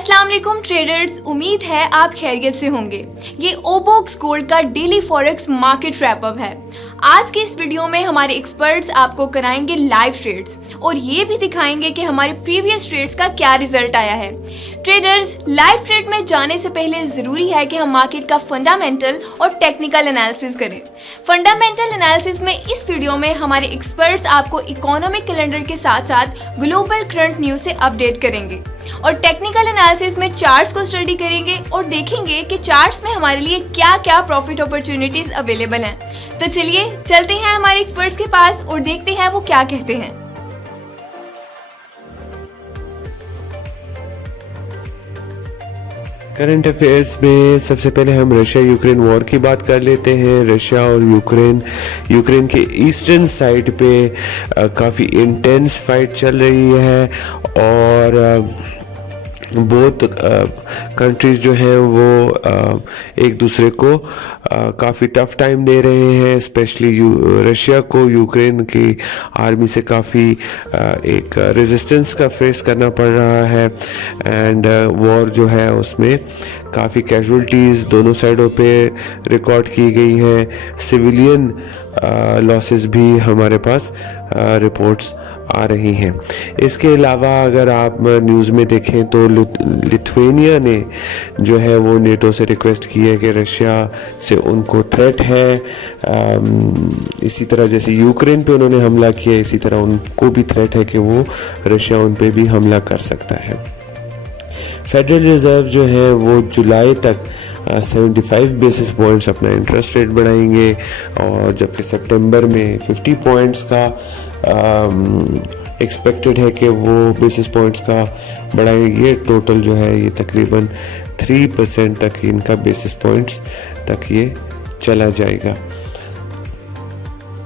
अस्सलाम वालेकुम ट्रेडर्स, उम्मीद है आप खैरियत से होंगे। ये ओबॉक्स गोल्ड का डेली फॉरेक्स मार्केट रैपअप है। आज के इस वीडियो में हमारे एक्सपर्ट्स आपको कराएंगे लाइव ट्रेड्स और ये भी दिखाएंगे कि हमारे प्रीवियस ट्रेड्स का क्या रिजल्ट आया है। ट्रेडर्स, लाइव ट्रेड में जाने से पहले ज़रूरी है कि हम मार्केट का फंडामेंटल और टेक्निकल एनालिसिस करें। फंडामेंटल एनालिसिस में इस वीडियो में हमारे एक्सपर्ट्स आपको इकोनॉमिक कैलेंडर के साथ साथ ग्लोबल करंट न्यूज़ से अपडेट करेंगे और टेक्निकल एनालिसिस में चार्ट्स को स्टडी करेंगे और देखेंगे कि चार्ट्स में हमारे लिए क्या क्या प्रॉफिट अपॉर्चुनिटीज अवेलेबल हैं। तो चलिए चलते हैं हमारे एक्सपर्ट्स के पास और देखते हैं वो क्या कहते हैं। करंट अफेयर्स में सबसे पहले हम रशिया यूक्रेन वॉर की बात कर लेते हैं। रशिया और यूक्रेन के ईस्टर्न साइड पे काफ़ी इंटेंस फाइट चल रही है और बहुत कंट्रीज़ जो हैं वो एक दूसरे को काफ़ी टफ टाइम दे रहे हैं। स्पेशली रशिया को यूक्रेन की आर्मी से काफ़ी एक रेजिस्टेंस का फेस करना पड़ रहा है एंड वॉर जो है उसमें काफ़ी कैजुअल्टीज़ दोनों साइडों पे रिकॉर्ड की गई हैं। सिविलियन लॉसेस भी हमारे पास रिपोर्ट्स आ रही हैं। इसके अलावा अगर आप न्यूज़ में देखें तो लिथुआनिया ने जो है वो नेटो से रिक्वेस्ट की है कि रशिया से उनको थ्रेट है। इसी तरह जैसे यूक्रेन पे उन्होंने हमला किया, इसी तरह उनको भी थ्रेट है कि वो रशिया उन पे भी हमला कर सकता है। फेडरल रिजर्व जो है वो जुलाई तक 75 बेसिस पॉइंट्स अपना इंटरेस्ट रेट बढ़ाएंगे और जबकि सितंबर में 50 पॉइंट्स का एक्सपेक्टेड है कि वो बेसिस पॉइंट्स का बढ़ाएंगे। टोटल जो है ये तकरीबन 3% तक इनका बेसिस पॉइंट्स तक ये चला जाएगा।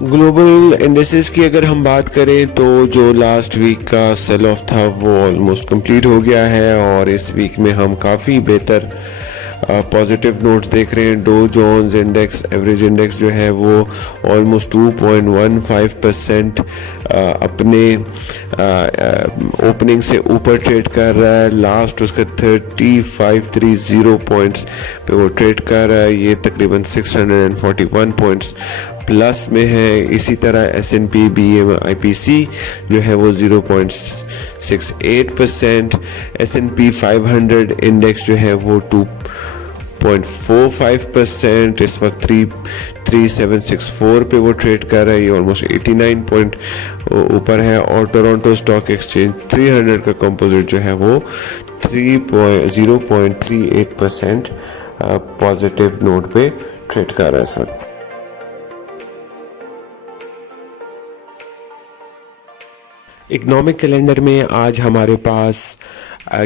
ग्लोबल इंडेक्सेस की अगर हम बात करें तो जो लास्ट वीक का सेल ऑफ था वो ऑलमोस्ट कंप्लीट हो गया है और इस वीक में हम काफ़ी बेहतर पॉजिटिव नोट्स देख रहे हैं। Dow Jones index average index जो है वो ऑलमोस्ट 2.15% अपने ओपनिंग से ऊपर ट्रेड कर रहा है। लास्ट उसका 3530 पॉइंट्स पे वो ट्रेड कर रहा है। ये तकरीबन 641 पॉइंट्स प्लस में है। इसी तरह S&P BMIPC जो है वो 0.68%। S&P 500 इंडेक्स जो है वो 2.45%। इस वक्त 3764 पे वो ट्रेड कर रहा है। ये ऑलमोस्ट 89 पॉइंट ऊपर है और टोरंटो स्टॉक एक्सचेंज 300 का कंपोजिट जो है वो 0.38% पॉजिटिव नोट पे ट्रेड कर रहा है इस वक्त। इकोनॉमिक कैलेंडर में आज हमारे पास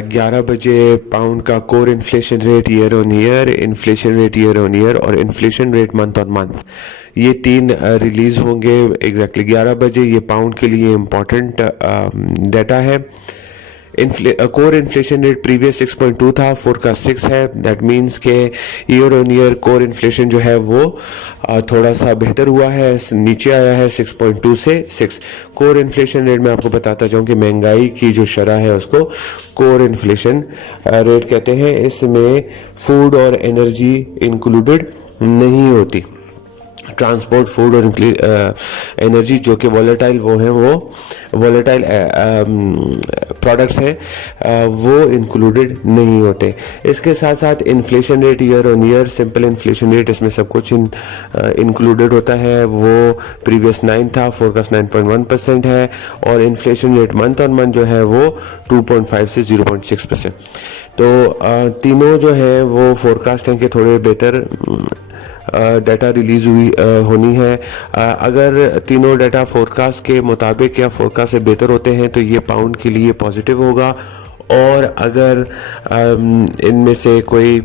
11 बजे पाउंड का core inflation rate year on year, inflation rate year on year और inflation rate month on month, ये तीन रिलीज होंगे एग्जैक्टली 11 बजे। ये पाउंड के लिए इम्पॉर्टेंट डाटा है। कोर इन्फ्लेशन रेट प्रीवियस 6.2 था, फोरकास्ट 6 है। दैट मीन्स के year on year core inflation जो है वो थोड़ा सा बेहतर हुआ है, नीचे आया है 6.2 से 6। कोर इन्फ्लेशन रेट में आपको बताता जाऊं कि महंगाई की जो शरह है उसको कोर इन्फ्लेशन रेट कहते हैं। इसमें फूड और एनर्जी इंक्लूडेड नहीं होती। ट्रांसपोर्ट, फूड और एनर्जी जो कि वॉलेटाइल वॉलेटाइल प्रोडक्ट्स हैं वो इंक्लूडेड नहीं होते। इसके साथ साथ inflation rate year on year, simple inflation rate, इसमें सब कुछ इंक्लूडेड होता है। वो प्रीवियस 9 था, फोरकास्ट 9.1% है और inflation rate month on month जो है वो 2.5 से 0.6%। तो तीनों जो है वो फोरकास्ट हैं कि थोड़े बेहतर डाटा रिलीज होनी है। अगर तीनों डाटा फोरकास्ट के मुताबिक या फोरकास्ट से बेहतर होते हैं तो ये पाउंड के लिए पॉजिटिव होगा और अगर इनमें से कोई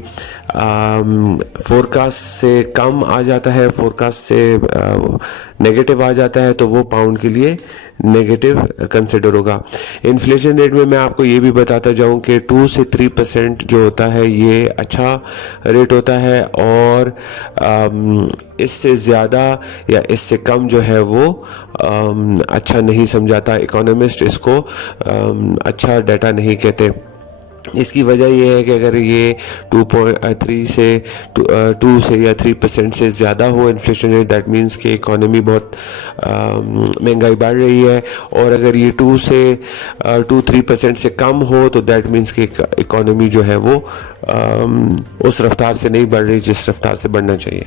फोरकास्ट से कम आ जाता है, फोरकास्ट से नेगेटिव आ जाता है तो वो पाउंड के लिए नेगेटिव कंसिडर होगा। इन्फ्लेशन रेट में मैं आपको ये भी बताता जाऊं कि 2 से 3% जो होता है ये अच्छा रेट होता है और इससे ज़्यादा या इससे कम जो है वो अच्छा नहीं समझाता। इकोनॉमिस्ट इसको अच्छा डाटा नहीं कहते। इसकी वजह ये है कि अगर ये 2.3 से 2 से या 3% से ज़्यादा हो इन्फ्लेशन रेट, दैट मीन्स कि इकोनॉमी बहुत महंगाई बढ़ रही है। और अगर ये 2-3% से कम हो तो दैट मीन्स कि इकोनॉमी जो है वो उस रफ्तार से नहीं बढ़ रही जिस रफ्तार से बढ़ना चाहिए।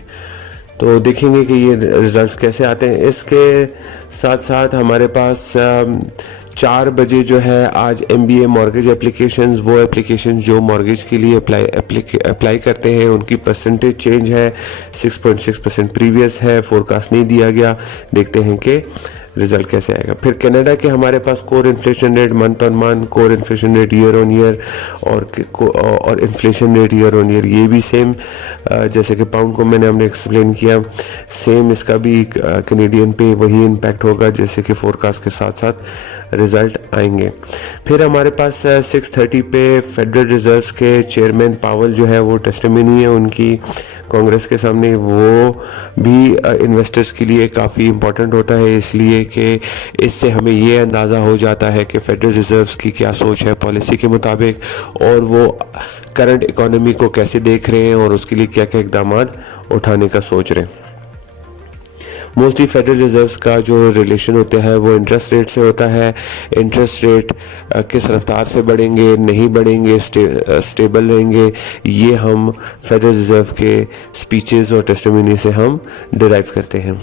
तो देखेंगे कि ये रिज़ल्ट्स कैसे आते हैं। इसके साथ साथ हमारे पास 4 बजे जो है आज MBA मॉर्गेज एप्लीकेशंस, वो एप्लीकेशन जो मॉर्गेज के लिए अप्लाई करते हैं उनकी परसेंटेज चेंज है, 6.6% प्रीवियस है, फोरकास्ट नहीं दिया गया। देखते हैं कि रिजल्ट कैसे आएगा। फिर कनाडा के हमारे पास core inflation rate month on month, core inflation rate year on year और inflation rate year on year, ये भी सेम जैसे कि पाउंड को हमने एक्सप्लेन किया, सेम इसका भी कैनेडियन पे वही इम्पैक्ट होगा जैसे कि फोरकास्ट के साथ साथ रिजल्ट आएंगे। फिर हमारे पास 6:30 पे फेडरल रिजर्व के चेयरमैन पावल जो है वो टेस्टिमनी है उनकी कांग्रेस के सामने, वो भी इन्वेस्टर्स के लिए काफ़ी इम्पोर्टेंट होता है, इसलिए कि इससे हमें ये अंदाज़ा हो जाता है कि फेडरल रिजर्व्स की क्या सोच है पॉलिसी के मुताबिक, और वो करंट इकोनॉमी को कैसे देख रहे हैं और उसके लिए क्या क्या इक़दाम उठाने का सोच रहे हैं। मोस्टली फेडरल रिजर्व्स का जो रिलेशन होता है वो इंटरेस्ट रेट से होता है। इंटरेस्ट रेट किस रफ्तार से बढ़ेंगे, नहीं बढ़ेंगे, स्टेबल रहेंगे, ये हम फेडरल रिजर्व के स्पीचेस और टेस्टिमनी से हम डिराइव करते हैं।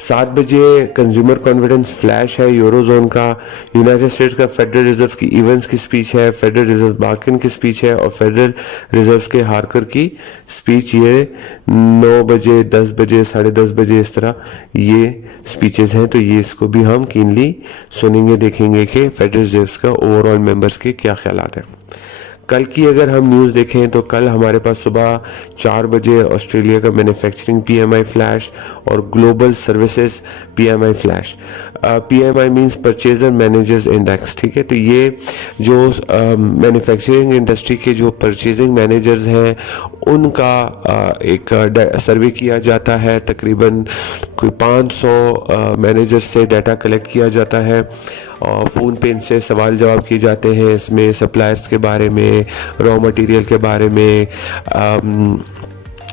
7 बजे कंज्यूमर कॉन्फिडेंस फ्लैश है यूरोजोन का, यूनाइटेड स्टेट्स का फेडरल रिजर्व की इवेंट्स की स्पीच है, फेडरल रिजर्व बार्किन की स्पीच है और फेडरल रिजर्व के हार्कर की स्पीच। ये 9 बजे, 10 बजे, 10:30 बजे इस तरह ये स्पीचेस हैं, तो ये इसको भी हम कीनली सुनेंगे, देखेंगे कि फेडरल रिजर्व का ओवरऑल मेंबर्स के क्या ख्यालात हैं। कल की अगर हम न्यूज़ देखें तो कल हमारे पास सुबह 4 बजे ऑस्ट्रेलिया का मैन्युफैक्चरिंग PMI फ्लैश और global services PMI flash. PMI means purchaser managers index, ठीक है। तो ये जो मैन्युफैक्चरिंग इंडस्ट्री के जो परचेजिंग मैनेजर्स हैं उनका एक सर्वे किया जाता है, तकरीबन कोई 500 मैनेजर्स से डाटा कलेक्ट किया जाता है और फ़ोन पे इनसे सवाल जवाब किए जाते हैं। इसमें सप्लायर्स के बारे में, रॉ मटेरियल के बारे में,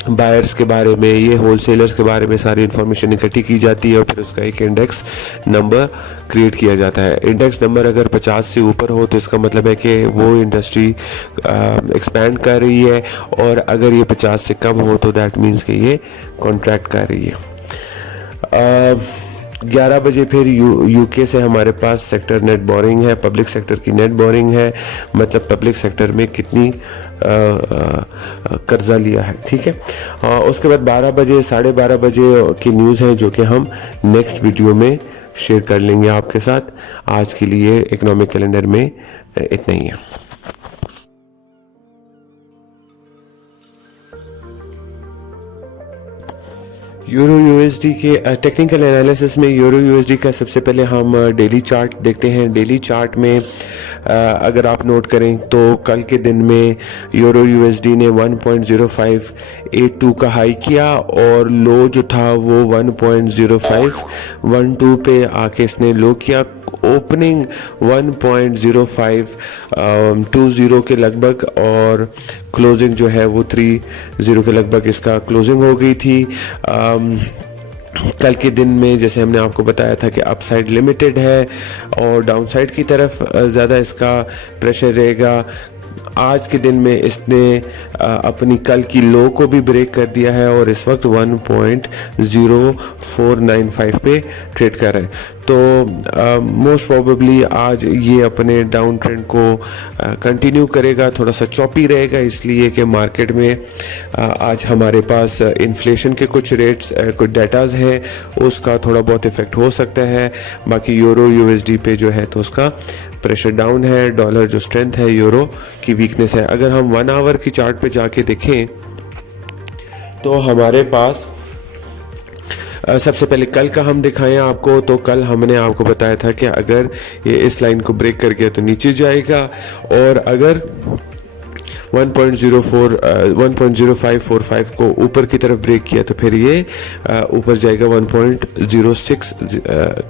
बायर्स के बारे में, ये होलसेलर्स के बारे में सारी इन्फॉर्मेशन इकट्ठी की जाती है और फिर उसका एक इंडेक्स नंबर क्रिएट किया जाता है। इंडेक्स नंबर अगर 50 से ऊपर हो तो इसका मतलब है कि वो इंडस्ट्री एक्सपैंड कर रही है, और अगर ये 50 से कम हो तो दैट मीन्स कि ये कॉन्ट्रैक्ट कर रही है। 11 बजे फिर यूके से हमारे पास सेक्टर नेट बोरिंग है, पब्लिक सेक्टर की नेट बोरिंग है, मतलब पब्लिक सेक्टर में कितनी कर्जा लिया है, ठीक है। उसके बाद 12 बजे, 12:30 बजे की न्यूज़ है जो कि हम नेक्स्ट वीडियो में शेयर कर लेंगे आपके साथ। आज के लिए इकोनॉमिक कैलेंडर में इतना ही है। यूरो USD के टेक्निकल एनालिसिस में यूरो USD का सबसे पहले हम डेली चार्ट देखते हैं। डेली चार्ट में अगर आप नोट करें तो कल के दिन में यूरो USD ने 1.0582 का हाई किया और लो जो था वो 1.0512 पे आके इसने लो किया। ओपनिंग 1.0520 के लगभग और क्लोजिंग जो है वो 30 के लगभग इसका क्लोजिंग हो गई थी। कल के दिन में जैसे हमने आपको बताया था कि अपसाइड लिमिटेड है और डाउनसाइड की तरफ ज़्यादा इसका प्रेशर रहेगा। आज के दिन में इसने अपनी कल की लो को भी ब्रेक कर दिया है और इस वक्त 1.0495 पे ट्रेड कर रहा है। तो मोस्ट प्रोबेबली आज ये अपने डाउन ट्रेंड को कंटिन्यू करेगा, थोड़ा सा चॉपी रहेगा इसलिए कि मार्केट में आज हमारे पास इन्फ्लेशन के कुछ रेट्स, कुछ डेटाज हैं, उसका थोड़ा बहुत इफेक्ट हो सकता है। बाकी यूरो USD पे जो है तो उसका प्रेशर डाउन है। डॉलर जो स्ट्रेंथ है, यूरो की वीकनेस है। अगर हम 1 आवर की चार्ट पे जाके देखें तो हमारे पास सबसे पहले कल का हम दिखाएं आपको, तो कल हमने आपको बताया था कि अगर ये इस लाइन को ब्रेक कर गया तो नीचे जाएगा और अगर 1.0545 को ऊपर की तरफ ब्रेक किया तो फिर ये ऊपर जाएगा 1.06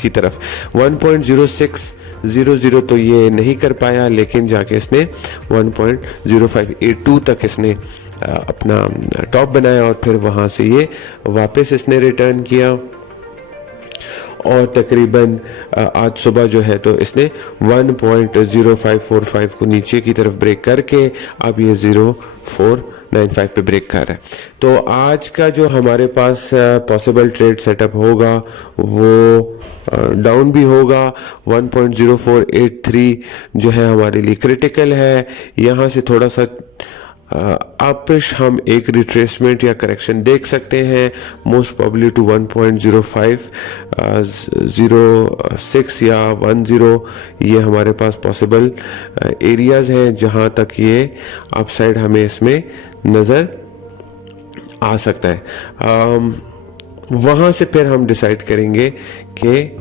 की तरफ। 1.0600 तो ये नहीं कर पाया, लेकिन जाके इसने 1.0582 तक इसने अपना टॉप बनाया और फिर वहाँ से ये वापस इसने रिटर्न किया और तकरीबन आज सुबह जो है तो इसने 1.0545 को नीचे की तरफ ब्रेक करके अब ये 0495 पे ब्रेक कर रहा है। तो आज का जो हमारे पास पॉसिबल ट्रेड सेटअप होगा वो डाउन भी होगा। 1.0483 जो है हमारे लिए क्रिटिकल है। यहाँ से थोड़ा सा अपिश हम एक रिट्रेसमेंट या करेक्शन देख सकते हैं, मोस्ट प्रॉब्ली टू 1.0506 या 10। ये हमारे पास पॉसिबल एरियाज़ हैं जहां तक ये अपसाइड हमें इसमें नज़र आ सकता है। वहाँ से फिर हम डिसाइड करेंगे कि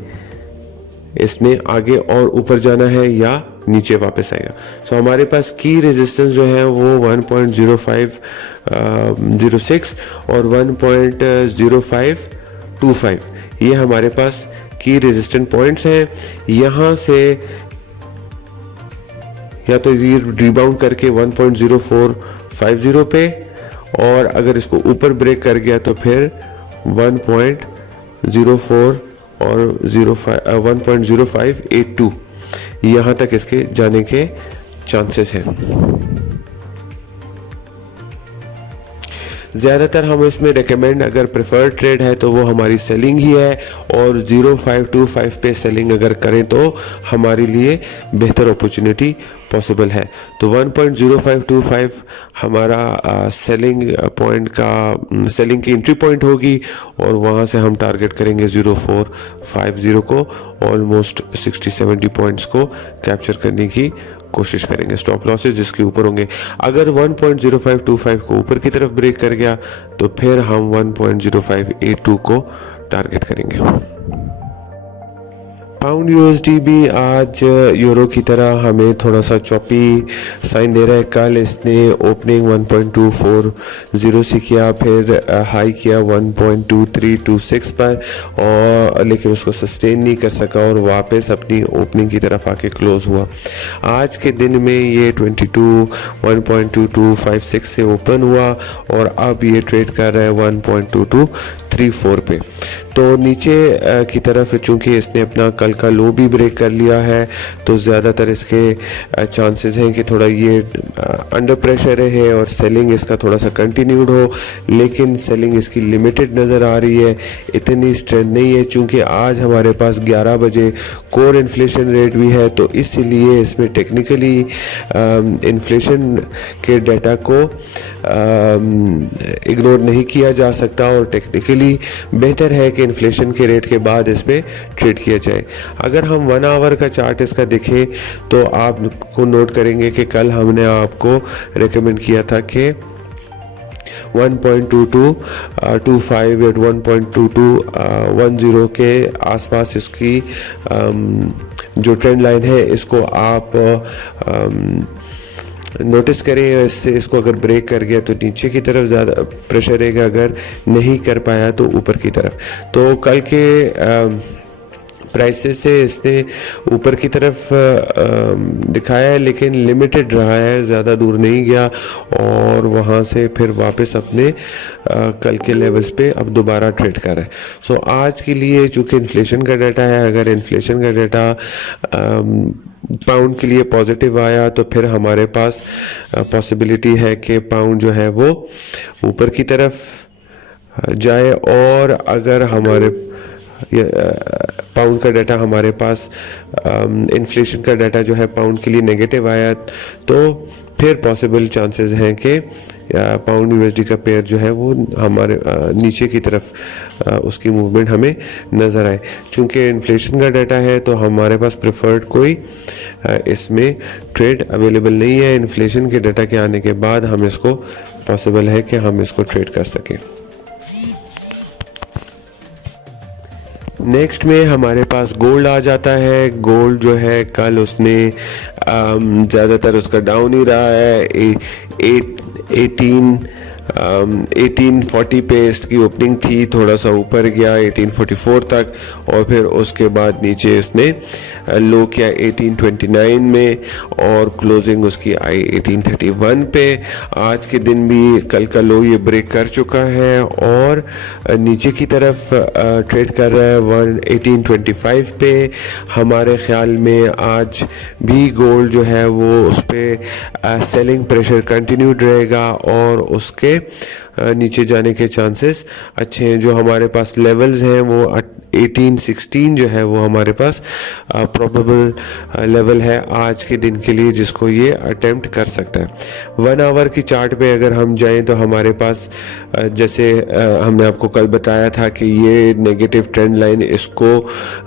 इसने आगे और ऊपर जाना है या नीचे वापस आएगा। सो हमारे पास की रेजिस्टेंस जो है वो 1.0506 और 1.0525 ये हमारे पास की रेजिस्टेंट पॉइंट्स हैं। यहाँ से या तो ये रिबाउंड करके 1.0450 पे, और अगर इसको ऊपर ब्रेक कर गया तो फिर 1.04 और 1.0582 यहाँ तक इसके जाने के चांसेस हैं। ज़्यादातर हम इसमें रेकमेंड अगर प्रेफर्ड ट्रेड है तो वो हमारी सेलिंग ही है, और 0525 पे सेलिंग अगर करें तो हमारे लिए बेहतर अपॉर्चुनिटी पॉसिबल है। तो 1.0525 हमारा सेलिंग पॉइंट का सेलिंग की एंट्री पॉइंट होगी, और वहाँ से हम टारगेट करेंगे 0450 को। ऑलमोस्ट 60-70 पॉइंट्स को कैप्चर करने की कोशिश करेंगे। स्टॉप लॉसेस जिसके ऊपर होंगे, अगर 1.0525 को ऊपर की तरफ ब्रेक कर गया तो फिर हम 1.0582 को टारगेट करेंगे। पाउंड यूएसडी भी आज यूरो की तरह हमें थोड़ा सा चॉपी साइन दे रहा है। कल इसने ओपनिंग 1.240 से किया, फिर हाई किया 1.2326 पर, और लेकिन उसको सस्टेन नहीं कर सका और वापस अपनी ओपनिंग की तरफ आके क्लोज हुआ। आज के दिन में ये 1.2256 से ओपन हुआ और अब ये ट्रेड कर रहा है 1.2234 पे। तो नीचे की तरफ चूंकि इसने अपना कल का लो भी ब्रेक कर लिया है, तो ज़्यादातर इसके चांसेस हैं कि थोड़ा ये अंडर प्रेशर है और सेलिंग इसका थोड़ा सा कंटिन्यूड हो, लेकिन सेलिंग इसकी लिमिटेड नज़र आ रही है, इतनी स्ट्रेंथ नहीं है। चूंकि आज हमारे पास 11 बजे कोर इन्फ्लेशन रेट भी है, तो इसलिए इसमें टेक्निकली इन्फ्लेशन के डाटा को इग्नोर नहीं किया जा सकता, और टेक्निकली बेहतर है कि इन्फ्लेशन के रेट के बाद इसमें ट्रेड किया जाए। अगर हम 1 आवर का चार्ट इसका देखें तो आपको नोट करेंगे कि कल हमने आपको रेकमेंड किया था कि 1.2225 या 1.2210 के आसपास इसकी जो ट्रेंड लाइन है इसको आप नोटिस करें। इससे इसको अगर ब्रेक कर गया तो नीचे की तरफ ज़्यादा प्रेशर रहेगा, अगर नहीं कर पाया तो ऊपर की तरफ। तो कल के प्राइसेस से इसने ऊपर की तरफ दिखाया है, लेकिन लिमिटेड रहा है, ज़्यादा दूर नहीं गया, और वहाँ से फिर वापस अपने कल के लेवल्स पे अब दोबारा ट्रेड कर रहा है। सो आज के लिए चूँकि इन्फ्लेशन का डाटा है, अगर इन्फ्लेशन का डाटा पाउंड के लिए पॉजिटिव आया तो फिर हमारे पास पॉसिबिलिटी है कि पाउंड जो है वो ऊपर की तरफ जाए, और अगर हमारे पाउंड का डाटा हमारे पास इन्फ्लेशन का डाटा जो है पाउंड के लिए नेगेटिव आया तो फिर पॉसिबल चांसेस हैं कि पाउंड यूएसडी का पेयर जो है वो हमारे नीचे की तरफ उसकी मूवमेंट हमें नज़र आए। चूँकि इन्फ्लेशन का डाटा है तो हमारे पास प्रेफर्ड कोई इसमें ट्रेड अवेलेबल नहीं है। इन्फ्लेशन के डाटा के आने के बाद हम इसको पॉसिबल है कि हम इसको ट्रेड कर सकें। नेक्स्ट में हमारे पास गोल्ड आ जाता है। गोल्ड जो है कल उसने ज़्यादातर उसका डाउन ही रहा है। 1840 पे इसकी ओपनिंग थी, थोड़ा सा ऊपर गया 1844 तक और फिर उसके बाद नीचे इसने लो किया 1829 में और क्लोजिंग उसकी आई 1831 पे। आज के दिन भी कल का लो ये ब्रेक कर चुका है और नीचे की तरफ ट्रेड कर रहा है 1825 पे। हमारे ख्याल में आज भी गोल्ड जो है वो उस पर सेलिंग प्रेशर कंटिन्यूड रहेगा और उसके नीचे जाने के चांसेस अच्छे हैं। जो हमारे पास लेवल्स हैं वो 1816 जो है वो हमारे पास प्रोबेबल लेवल है आज के दिन के लिए जिसको ये अटेम्प्ट कर सकता है। 1 आवर की चार्ट पे अगर हम जाएं तो हमारे पास जैसे हमने आपको कल बताया था कि ये नेगेटिव ट्रेंड लाइन इसको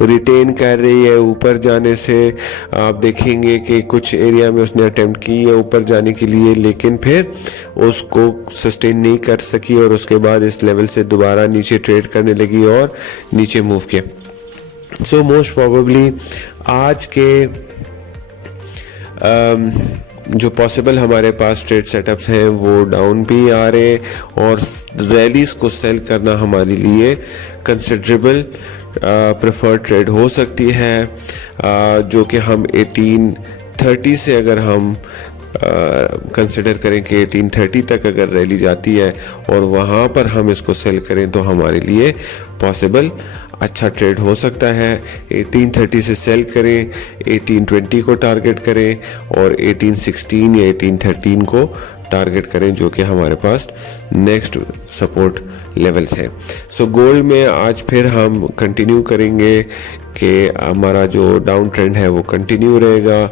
रिटेन कर रही है ऊपर जाने से। आप देखेंगे कि कुछ एरिया में उसने अटेम्प्ट की है ऊपर जाने के लिए लेकिन फिर उसको सस्टेन नहीं कर सकी और उसके बाद इस लेवल से दोबारा नीचे ट्रेड करने लगी और नीचे मूव किया। सो मोस्ट प्रोबेबली आज के जो पॉसिबल हमारे पास ट्रेड सेटअप्स हैं वो डाउन भी आ रहे हैं और रैलीज को सेल करना हमारे लिए कंसिडरेबल प्रेफर्ड ट्रेड हो सकती है, जो कि हम 1830 से अगर हम कंसिडर करें कि 1830 तक अगर रैली जाती है और वहाँ पर हम इसको सेल करें तो हमारे लिए पॉसिबल अच्छा ट्रेड हो सकता है। 1830 से सेल करें, 1820 को टारगेट करें और 1816 या 1813 को टारगेट करें जो कि हमारे पास नेक्स्ट सपोर्ट लेवल्स हैं। सो गोल्ड में आज फिर हम कंटिन्यू करेंगे कि हमारा जो डाउन ट्रेंड है वो कंटिन्यू रहेगा।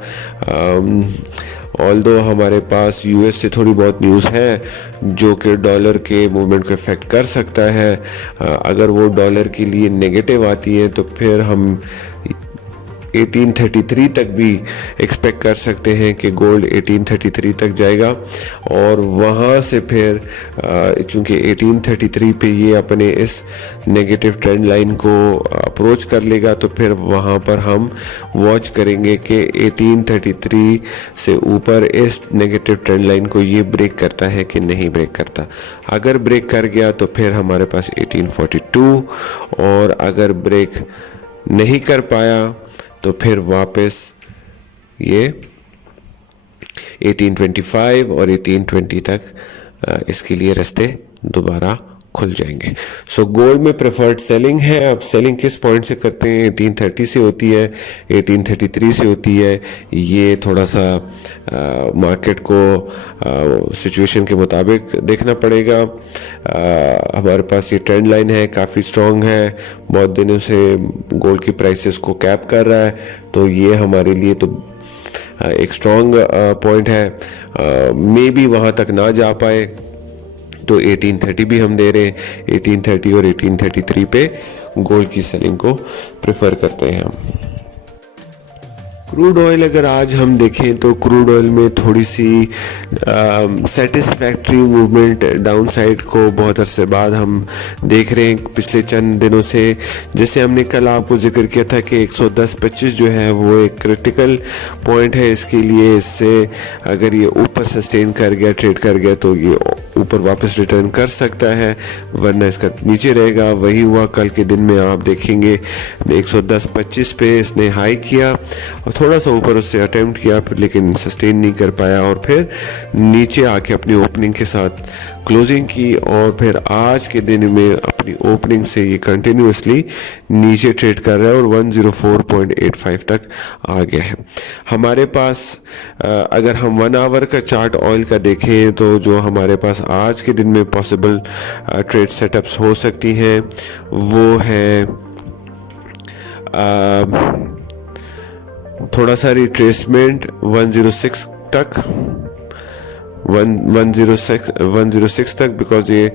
ऑल्दो हमारे पास यूएस से थोड़ी बहुत न्यूज़ है जो कि डॉलर के मूवमेंट को इफ़ेक्ट कर सकता है। अगर वो डॉलर के लिए नेगेटिव आती है तो फिर हम 1833 तक भी एक्सपेक्ट कर सकते हैं कि गोल्ड 1833 तक जाएगा और वहाँ से फिर चूँकि 1833 पे ये अपने इस नेगेटिव ट्रेंड लाइन को अप्रोच कर लेगा तो फिर वहाँ पर हम वॉच करेंगे कि 1833 से ऊपर इस नेगेटिव ट्रेंड लाइन को ये ब्रेक करता है कि नहीं ब्रेक करता। अगर ब्रेक कर गया तो फिर हमारे पास 1842 और अगर ब्रेक नहीं कर पाया तो फिर वापस ये 1825 और 1820 तक इसके लिए रास्ते दोबारा खुल जाएंगे। सो गोल्ड में प्रेफर्ड सेलिंग है। अब सेलिंग किस पॉइंट से करते हैं? 1830 से होती है, 1833 से होती है। ये थोड़ा सा मार्केट को सिचुएशन के मुताबिक देखना पड़ेगा। हमारे पास ये ट्रेंड लाइन है, काफ़ी स्ट्रॉन्ग है, बहुत दिनों से गोल्ड की प्राइसेस को कैप कर रहा है, तो ये हमारे लिए तो एक स्ट्रॉन्ग पॉइंट है। मे बी वहाँ तक ना जा पाए तो 1830 भी हम दे रहे हैं। 1830 और 1833 पे गोल्ड की सेलिंग को प्रेफर करते हैं हम। क्रूड ऑयल अगर आज हम देखें तो क्रूड ऑयल में थोड़ी सी सेटिस्फैक्ट्री मूवमेंट डाउन साइड को बहुत अरसे बाद हम देख रहे हैं पिछले चंद दिनों से। जैसे हमने कल आपको जिक्र किया था कि 110.25 जो है वो एक क्रिटिकल पॉइंट है इसके लिए। इससे अगर ये ऊपर सस्टेन कर गया, ट्रेड कर गया, तो ये ऊपर वापस रिटर्न कर सकता है, वरना इसका नीचे रहेगा। वही हुआ कल के दिन में, आप देखेंगे 110.25 पे इसने हाई किया और थोड़ा सा ऊपर उससे अटेम्प्ट किया लेकिन सस्टेन नहीं कर पाया और फिर नीचे आके अपनी ओपनिंग के साथ क्लोजिंग की और फिर आज के दिन में अपनी ओपनिंग से ये कंटिन्यूसली नीचे ट्रेड कर रहा है और 104.85 तक आ गया है। हमारे पास अगर हम 1 आवर का चार्ट ऑयल का देखें तो जो हमारे पास आज के दिन में पॉसिबल ट्रेड सेटअप्स हो सकती हैं वो है थोड़ा सा रिट्रेसमेंट 106 तक, 106 तक, बिकॉज ये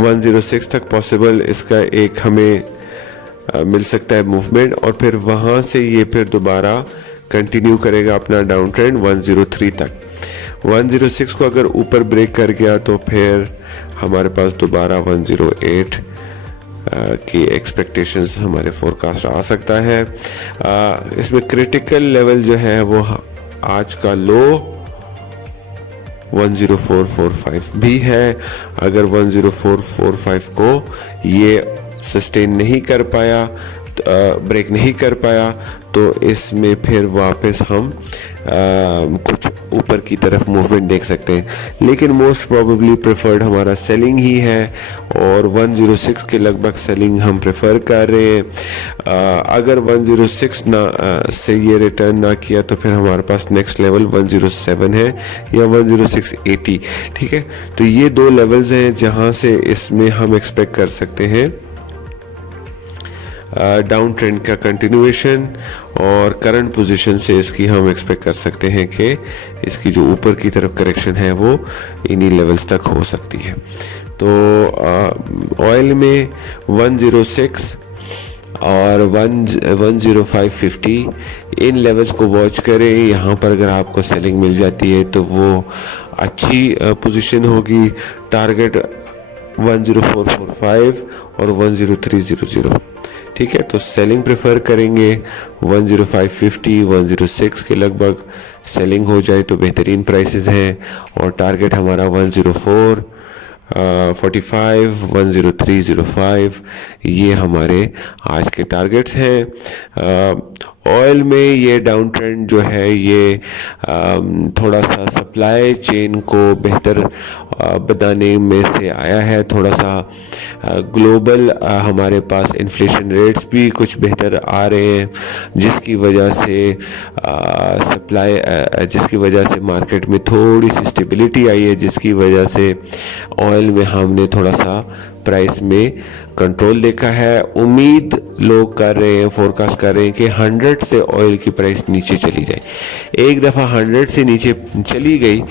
106 तक पॉसिबल इसका एक हमें मिल सकता है मूवमेंट और फिर वहाँ से ये फिर दोबारा कंटिन्यू करेगा अपना डाउन ट्रेंड 103 तक। 106 को अगर ऊपर ब्रेक कर गया तो फिर हमारे पास दोबारा 108 की एक्सपेक्टेशंस हमारे फोरकास्ट आ सकता है। इसमें क्रिटिकल लेवल जो है वो आज का लो 10445 भी है। अगर 10445 को ये सस्टेन नहीं कर पाया, ब्रेक नहीं कर पाया, तो इसमें फिर वापस हम कुछ ऊपर की तरफ मूवमेंट देख सकते हैं। लेकिन मोस्ट प्रोबेबली प्रेफर्ड हमारा सेलिंग ही है और 106 के लगभग सेलिंग हम प्रेफर कर रहे हैं। अगर 106 से ये रिटर्न ना किया तो फिर हमारे पास नेक्स्ट लेवल 107 है या 10680। ठीक है, तो ये दो लेवल्स हैं जहां से इसमें हम एक्सपेक्ट कर सकते हैं डाउन ट्रेंड का कंटिन्यूएशन, और करंट पोजीशन से इसकी हम एक्सपेक्ट कर सकते हैं कि इसकी जो ऊपर की तरफ करेक्शन है वो इन्हीं लेवल्स तक हो सकती है। तो ऑयल में 106 और 10550 इन लेवल्स को वॉच करें। यहाँ पर अगर आपको सेलिंग मिल जाती है तो वो अच्छी पोजीशन होगी। टारगेट 10445 और 10300। ठीक है, तो सेलिंग प्रेफर करेंगे 10550, 106 के लगभग सेलिंग हो जाए तो बेहतरीन प्राइसेस हैं। और टारगेट हमारा 10445, 10305 ये हमारे आज के टारगेट्स हैं। ऑयल में ये डाउन ट्रेंड जो है ये थोड़ा सा सप्लाई चेन को बेहतर बनाने में से आया है। थोड़ा सा ग्लोबल हमारे पास इन्फ्लेशन रेट्स भी कुछ बेहतर आ रहे हैं, जिसकी वजह से मार्केट में थोड़ी सी स्टेबिलिटी आई है, जिसकी वजह से ऑयल में हमने थोड़ा सा प्राइस में कंट्रोल देखा है। उम्मीद लोग कर रहे हैं, फोरकास्ट कर रहे हैं कि 100 से ऑयल की प्राइस नीचे चली जाए। एक दफ़ा 100 से नीचे चली गई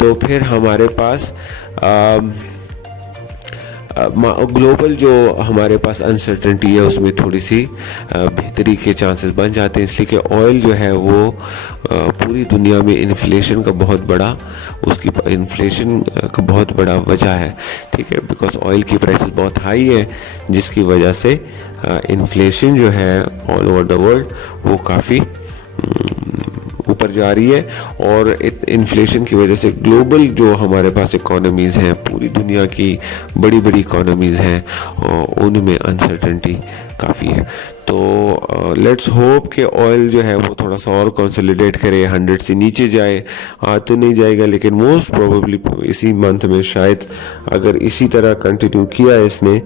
तो फिर हमारे पास ग्लोबल जो हमारे पास अनसर्टेनिटी है उसमें थोड़ी सी बेहतरी के चांसेस बन जाते हैं, इसलिए कि ऑयल जो है वो पूरी दुनिया में इन्फ्लेशन का बहुत बड़ा वजह है। ठीक है, बिकॉज ऑयल की प्राइसेस बहुत हाई है, जिसकी वजह से इन्फ्लेशन जो है ऑल ओवर द वर्ल्ड वो काफ़ी ऊपर जा रही है। और इन्फ्लेशन की वजह से ग्लोबल जो हमारे पास इकोनॉमीज़ हैं, पूरी दुनिया की बड़ी बड़ी इकोनॉमीज़ हैं, उनमें अनसर्टेनिटी काफ़ी है। तो लेट्स होप कि ऑयल जो है वो थोड़ा सा और कंसोलिडेट करे, 100 से नीचे जाए। आ तो नहीं जाएगा, लेकिन मोस्ट प्रोबेबली इसी मंथ में शायद अगर इसी तरह कंटिन्यू किया इसने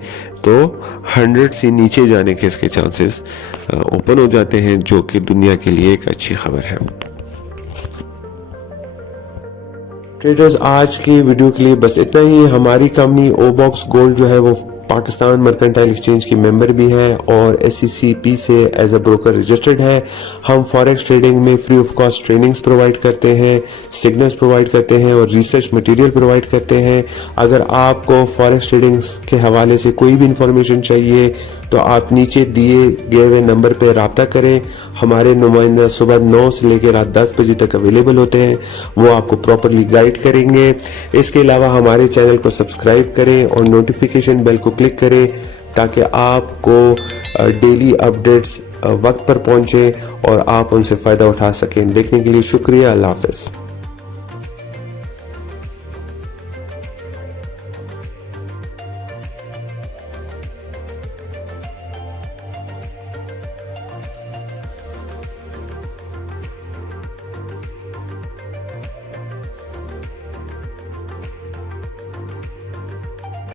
तो 100 से नीचे जाने के इसके चांसेस ओपन हो जाते हैं, जो कि दुनिया के लिए एक अच्छी खबर है। ट्रेडर्स, आज की वीडियो के लिए बस इतना ही। हमारी कंपनी ओबॉक्स गोल्ड जो है वो पाकिस्तान मर्केंटाइल एक्सचेंज की मेंबर भी है और SCCP से एज अ ब्रोकर रजिस्टर्ड है। हम फॉरेक्स ट्रेडिंग में free of cost trainings provide करते हैं, सिग्नल्स प्रोवाइड करते हैं और रिसर्च मटेरियल प्रोवाइड करते हैं। अगर आपको फॉरेक्स ट्रेडिंग के हवाले से कोई भी इंफॉर्मेशन चाहिए तो आप नीचे दिए गए हुए नंबर पर रब्ता करें। हमारे नुमाइंदा सुबह 9 से लेकर रात 10 बजे तक अवेलेबल होते हैं, वो आपको प्रॉपरली गाइड करेंगे। इसके अलावा हमारे चैनल को सब्सक्राइब करें और नोटिफिकेशन बेल को क्लिक करें ताकि आपको डेली अपडेट्स वक्त पर पहुंचे और आप उनसे फ़ायदा उठा सकें। देखने के लिए शुक्रिया। अल्लाह हाफ़िज़।